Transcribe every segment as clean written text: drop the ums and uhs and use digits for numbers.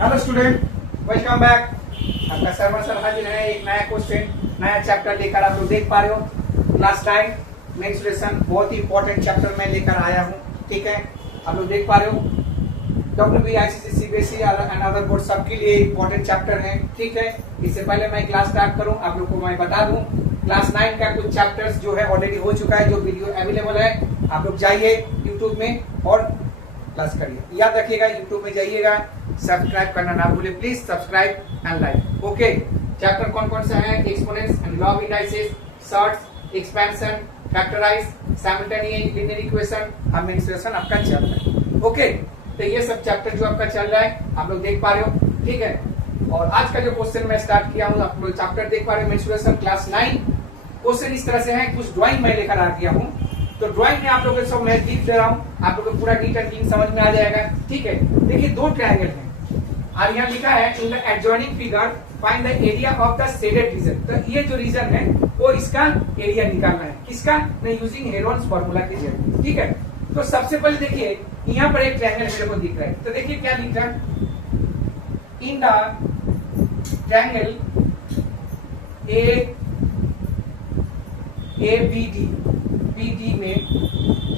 Hello student, welcome back. आपका server sir हाजिर है एक नया क्वेश्चन, नया चैप्टर लेकर। आप लोग देख पा रहे हो क्लास 9 मेंस्ट्रुएशन, बहुत ही इंपॉर्टेंट चैप्टर मैं लेकर आया हूँ। ठीक है, आप लोग देख पा रहे हो WBICC CBSE and other board सबके लिए इंपॉर्टेंट चैप्टर है। ठीक है, इससे पहले मैं क्लास स्टार्ट करूँ आप लोग को मैं बता दूं, क्लास 9 का कुछ चैप्टर्स जो है ऑलरेडी हो चुका है, जो वीडियो अवेलेबल है। आप लोग जाइए यूट्यूब में और क्लास करिए। याद रखिएगा यूट्यूब में जाइएगा, सब्सक्राइब करना ना भूले please, subscribe and like. Okay, chapter कौन कौन सा है? Exponents and log indices, surds, expansion, factorise, simultaneous linear equation, अब मेंस्ट्रुएशन आपका चल रहा है। ओके, तो ये सब चैप्टर जो आपका चल रहा है आप लोग देख पा रहे हो। ठीक है, और आज का जो क्वेश्चन मैं स्टार्ट किया हूँ, आप लोग चैप्टर देख पा रहे हो मेंस्ट्रुएशन क्लास 9। क्वेश्चन इस तरह से है, कुछ ड्राइंग मैं लेकर आ गया हूँ, तो ड्राइंग में आप लोगों को सब मैं लिख दे रहा हूँ, आप लोगों को पूरा नीट एंड क्लीन समझ में आ जाएगा। ठीक है, देखिए दो ट्रायंगल हैं और यहाँ लिखा है in the adjoining figure find the area of the shaded region. तो ये जो रीजन है वो इसका एरिया निकालना है, किसका? मैं यूजिंग हेरोन्स फार्मूला के जरिए। ठीक है, तो सबसे पहले देखिए यहाँ पर एक ट्रायंगल मेरे को दिख रहा है, तो देखिए क्या लिख रहा है, इन द ट्रायंगल ABD में।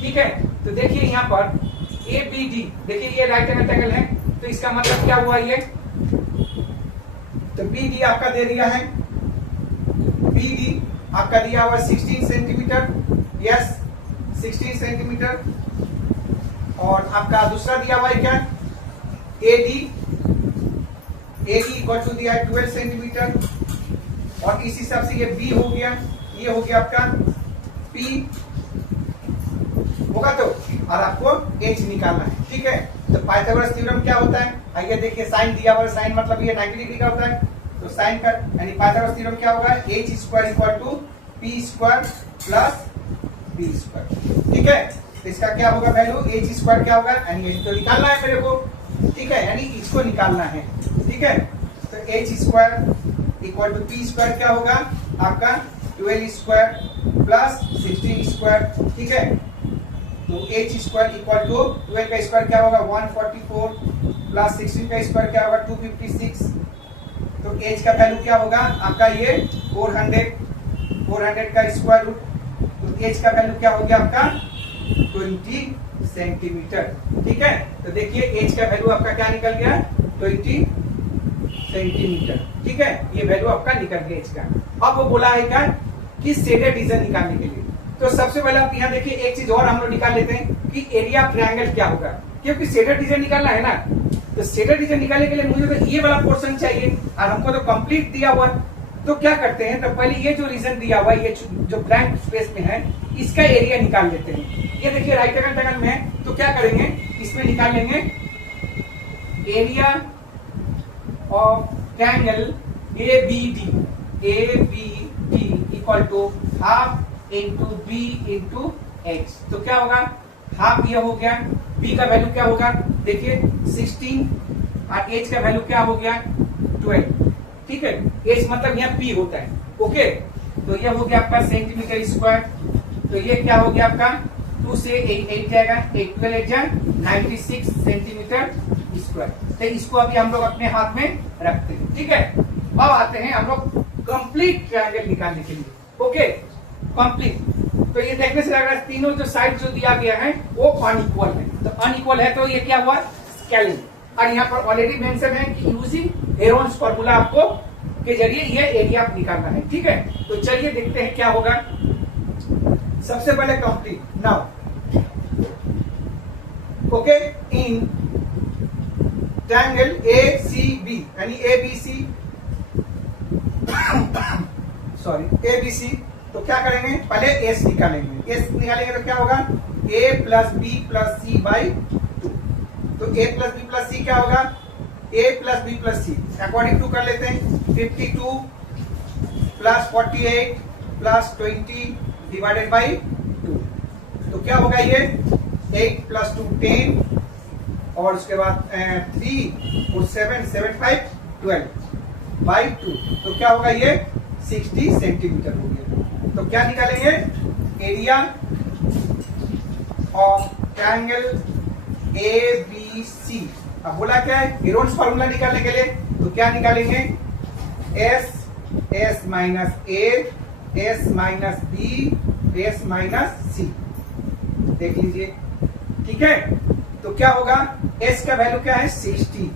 ठीक है, तो देखिए यहाँ पर ABD, देखिए ये राइट एंगल ट्रायंगल है, तो इसका मतलब क्या हुआ ये, तो BD आपका दे दिया है, BD आपका दिया हुआ 16 सेंटीमीटर, यस 16 सेंटीमीटर। और आपका दूसरा दिया हुआ है क्या, AD इक्वल टू दिया है 12 सेंटीमीटर, और इस हिसाब से ये B हो गया, ये हो गया आपका P होगा, तो और आपको H निकालना है। ठीक है, तो पाइथागोरस थ्योरम क्या होता है, आइए देखिए, साइन दिया हुआ है, साइन मतलब ये 90 डिग्री का होता है, तो साइन का यानी पाइथागोरस थ्योरम क्या होगा, H square equal to P square plus B square. ठीक है, तो इसका क्या होगा वैल्यू, H स्क्वायर क्या होगा, यानी H तो निकालना है मेरे को। ठीक है, यानी इसको निकालना है। ठीक है, तो H square equal to P square क्या होगा आपका 12 स्क्वायर प्लस 16 स्क्वायर। ठीक है, तो H स्क्वायर इक्वल टू 12 का स्क्वायर क्या होगा 144 प्लस 16 का स्क्वायर क्या होगा 256। तो H का वैल्यू क्या होगा आपका ये 400 का स्क्वायर रूट, तो H का वैल्यू क्या हो गया आपका 20 सेंटीमीटर। ठीक है, तो देखिए H का वैल्यू आपका क्या निकल गया 20 सेंटीमीटर। ठीक है, ये वैल्यू आपका निकल गया H का। अब वो बोला है क्या कि शेडेड रीजन निकालने के लिए, तो सबसे पहले आप यहाँ देखिए एक चीज और हम लोग निकाल लेते हैं कि एरिया ऑफ ट्रायंगल क्या होगा, क्योंकि शेडेड रीजन निकालना है ना, तो शेडेड रीजन निकालने के लिए मुझे तो ये वाला पोर्शन चाहिए और हमको तो कंप्लीट दिया हुआ। तो क्या करते हैं, तो पहले ये जो रीजन दिया हुआ है, ये जो ब्लैंक स्पेस में है, इसका एरिया निकाल लेते हैं। ये देखिए राइट एंगल ट्रायंगल में है, तो क्या करेंगे, इसमें निकाल लेंगे area of triangle ABD equal to half into B into H। तो क्या होगा, हाफ ये हो गया, B का वैल्यू क्या होगा देखिए 16 और H का वैल्यू क्या हो गया 12। ठीक है, H मतलब यहाँ P होता है। ओके, तो ये हो गया आपका सेंटीमीटर स्क्वायर, तो ये क्या हो गया आपका 2 से 8 जाएगा, 8 12 जाए 96 सेंटीमीटर स्क्वायर। तो इसको अभी हम लोग अपने हाथ में रखते हैं। ठीक है, अब आते हैं हम लोग कंप्लीट ट्रायंगल निकालने के लिए। ओके, कंप्लीट, तो ये देखने से लग रहा है तीनों जो साइड जो दिया गया है वो अनइक्वल है, तो अनइक्वल है तो ये क्या हुआ स्केलिंग। और यहाँ पर ऑलरेडी मेंशन है कि यूजिंग हेरोन्स फार्मूला आपको के जरिए ये एरिया निकालना है। ठीक है, तो चलिए देखते हैं क्या होगा। सबसे पहले complete now, okay, in triangle ACB यानी ABC ABC, तो क्या करेंगे, पहले S निकालेंगे। S निकालेंगे तो क्या होगा A plus B plus C by 2। तो A plus B plus C क्या होगा, A plus B plus C according to कर लेते हैं, 52 प्लस 48 प्लस 20 डिवाइडेड बाई 2। तो क्या होगा ये 8 प्लस 2 10, और उसके बाद 3 और 7 7 5 12 बाई 2। तो क्या होगा ये 60 सेंटीमीटर हो गया। तो क्या निकालेंगे, एरिया ऑफ ट्रायंगल ABC अब बोला क्या है हेरोन्स फार्मूला निकालने के लिए, तो क्या निकालेंगे S S minus A S minus B S minus C, देख लीजिए। ठीक है, तो क्या होगा एस का वैल्यू क्या है 60,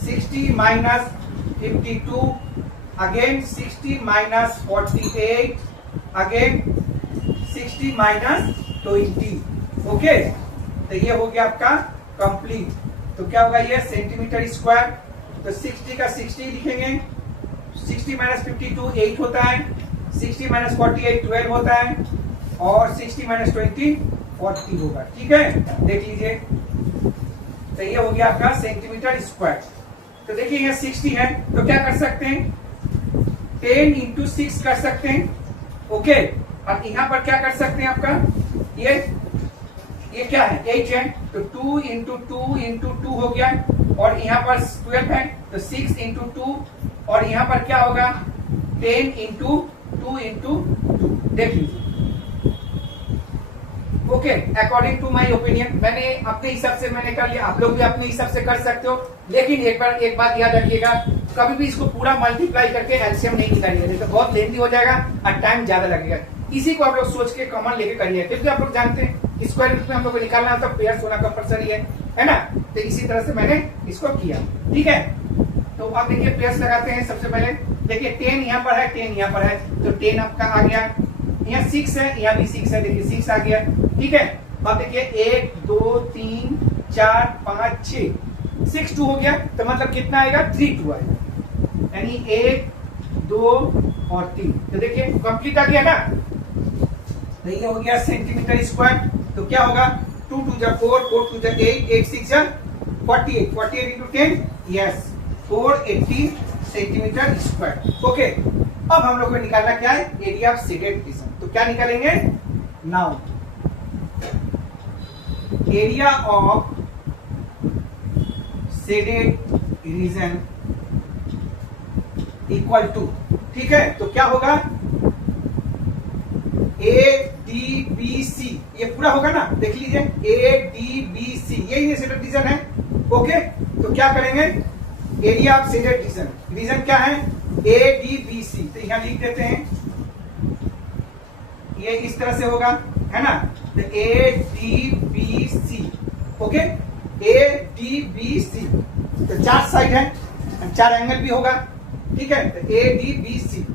60 minus 52 again 60 minus 48 again 60 minus 20। Okay, तो ये हो गया आपका कंप्लीट। तो क्या होगा ये सेंटीमीटर स्क्वायर, तो 60 का 60 लिखेंगे, 60 माइनस 52 8 होता है, 60 माइनस 48 12 होता है, और 60 माइनस 20 40 होगा। ठीक है, देख लीजिए। तो ये हो गया आपका सेंटीमीटर स्क्वायर। तो देखिए यहाँ 60 है, तो क्या कर सकते हैं 10 इंटू 6 कर सकते हैं। ओके, अब यहाँ पर क्या कर सकते हैं आपका ये क्या है 8 है, तो 2 इंटू 2 इंटू 2 हो गया, और यहाँ पर 12 है तो 6 इंटू 2, और यहाँ पर क्या होगा 10 इंटू 2 इंटू 2, देख लीजिए। Okay, according to my opinion मैंने अपने हिसाब से मैंने कर लिया, आप लोग भी अपने हिसाब से कर सकते हो, लेकिन एक बात याद रखिएगा, कभी भी इसको पूरा मल्टीप्लाई करके एलसीएम नहीं निकालिएगा, नहीं तो बहुत लेंथी हो जाएगा और टाइम ज्यादा लगेगा। इसी को आप लोग सोच के कॉमन लेके करिए, क्योंकि आप लोग जानते हैं स्क्वायर रूट में हम लोग को निकालना तो पेयर्स होना कंपलसरी है ना। तो इसी तरह से मैंने इसको किया। ठीक है, तो अब देखिए पेयर्स लगाते हैं। सबसे पहले देखिए 10 यहाँ पर है, 10 यहाँ पर है, तो 10 आपका आ गया, यहाँ 6 है, यहाँ भी 6 है, देखिए 6 आ गया। ठीक है, अब देखिए 1 2 3 4 5 6 6 2 हो गया, तो मतलब कितना आएगा 3 2 आएगा, यानी 1 2 और 3। तो देखिए कंप्लीट आ गया ना। तो ये हो गया सेंटीमीटर स्क्वायर। तो क्या होगा 2 2 जा 4 4 2 जा 8 8 6 जा 48 48 into 10 yes 480 centimetre square. Okay, अब हम लोग को निकालना क्या है एरिया ऑफ शेडेड रीजन। तो क्या निकालेंगे now area of shaded region equal to, ठीक है, तो क्या होगा ए डी बी सी, ये पूरा होगा ना, देख लीजिए ए डी बी सी, यही शेडेड रीजन है। ओके, तो क्या करेंगे area of shaded region, region क्या है ए डी बी सी, तो यहां लिख देते हैं, ये इस तरह से होगा है ना, तो A D B C. Okay, A D B C, तो 4 साइड है, 4 एंगल भी होगा। ठीक है, तो A D B C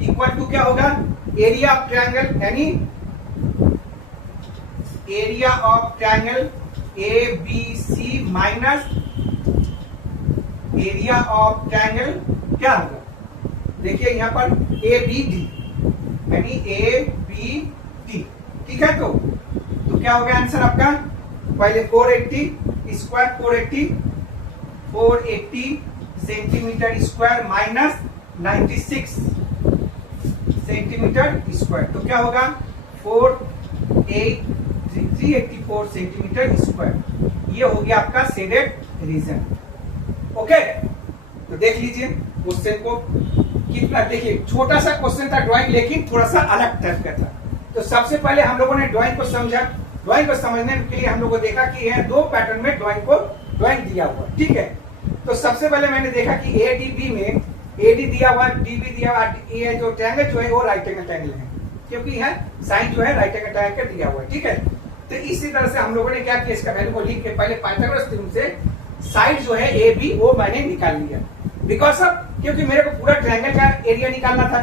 equal to क्या होगा एरिया ऑफ ट्रायंगल, यानी area of triangle A B C minus area of triangle क्या होगा, देखिए यहां पर ए बी डी, यानी ए बी डी। ठीक है, तो क्या हो गया आंसर आपका, पहले 480 square 480 centimetre square minus 96 centimetre square, तो क्या होगा 384 सेंटीमीटर स्क्वायर। ये हो गया आपका शेडेड रीजन। ओके, तो देख लीजिए क्वेश्चन को कितना, देखिए छोटा सा क्वेश्चन था ड्राइंग, लेकिन थोड़ा सा अलग टाइप का था। तो सबसे पहले हम लोगों ने ड्राइंग को समझा, ड्राइंग को समझने के लिए हम लोगों को देखा कि यह 2 पैटर्न में ड्राइंग दिया हुआ। ठीक है, तो सबसे पहले मैंने देखा कि ए डी बी में ए डी दिया हुआ, डी बी दिया हुआ, ये जो ट्रायंगल जो है वो राइट एंगल ट्रायंगल है, क्योंकि यह साइन जो है राइट एंगल ट्रायंगल दिया हुआ है। ठीक है, तो इसी तरह से हम लोगों ने क्या किया, इसका वैल्यू को लिख के पहले पाइथागोरस थ्योरम से साइड जो है ए बी वो मैंने निकाल लिया, बिकॉज ऑफ क्योंकि मेरे को पूरा ट्रायंगल का एरिया निकालना था,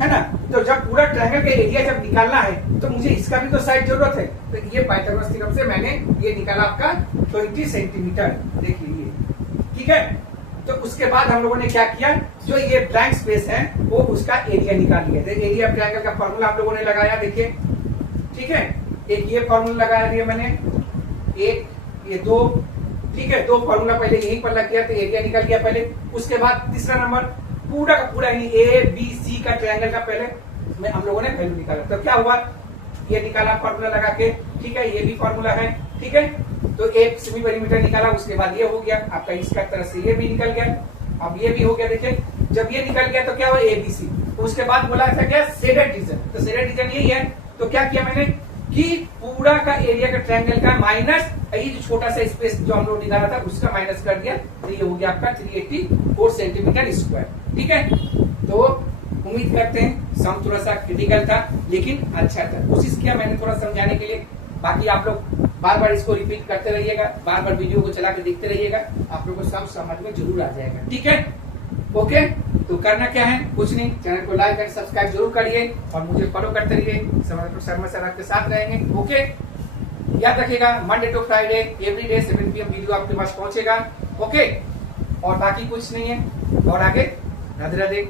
है ना। तो जब पूरा ट्रायंगल का एरिया जब निकालना है तो मुझे इसका भी तो साइड जरूरत है, तो ये पाइथागोरस थ्योरम से मैंने ये निकाला आपका 20 सेंटीमीटर, देख लीजिए। ठीक है, तो उसके बाद हम लोगों ने क्या किया, जो ये ब्लैंक स्पेस है वो उसका एरिया निकाल लिया। एरिया ऑफ ट्रायंगल का फॉर्मूला आप लोगों ने लगाया, देखिए। ठीक है, एक ये फॉर्मूला लगाया दिया मैंने, एक ये 2, ठीक है, 2 फॉर्मूला पहले यहीं पर लग गया, तो एरिया निकल गया पहले। उसके बाद तीसरा नंबर पूरा का पूरा ए बी सी का ट्रायंगल का पहले हम लोगों ने वैल्यू निकाला, तो क्या हुआ ये निकाला फॉर्मूला लगा के। ठीक है, ये भी फॉर्मूला है। ठीक है, तो एक सेमी पेरीमीटर निकाला, उसके बाद ये हो गया आपका, इसका तरह से ये भी निकल गया, अब ये भी हो गया। देखिए जब ये निकल गया तो क्या हुआ एबीसी, तो उसके बाद बोला था क्या शेडेड रीजन, तो शेडेड रीजन यही है। तो क्या किया मैंने कि पूरा का एरिया का ट्रायंगल का माइनस ये जो छोटा सा स्पेस जो हम लोग निकाला था उसका माइनस कर दिया, तो ये हो गया आपका 384 सेंटीमीटर स्क्वायर। ठीक है, तो उम्मीद करते हैं सम थोड़ा सा क्रिटिकल था लेकिन अच्छा था, कोशिश किया मैंने थोड़ा समझाने के लिए। बाकी आप लोग बार बार इसको रिपीट करते रहिएगा, बार बार वीडियो को चला के देखते रहिएगा, आप लोगों को सब समझ में जरूर आ जाएगा। ठीक है, ओके, तो करना क्या है, कुछ नहीं, चैनल को लाइक एंड सब्सक्राइब जरूर करिए और मुझे फॉलो करते रहिए। शर्मा सर आपके साथ रहेंगे। ओके, याद रखिएगा Monday to Friday every day 7 PM video आपके पास पहुंचेगा। ओके, और बाकी कुछ नहीं है, और आगे राधे राधे।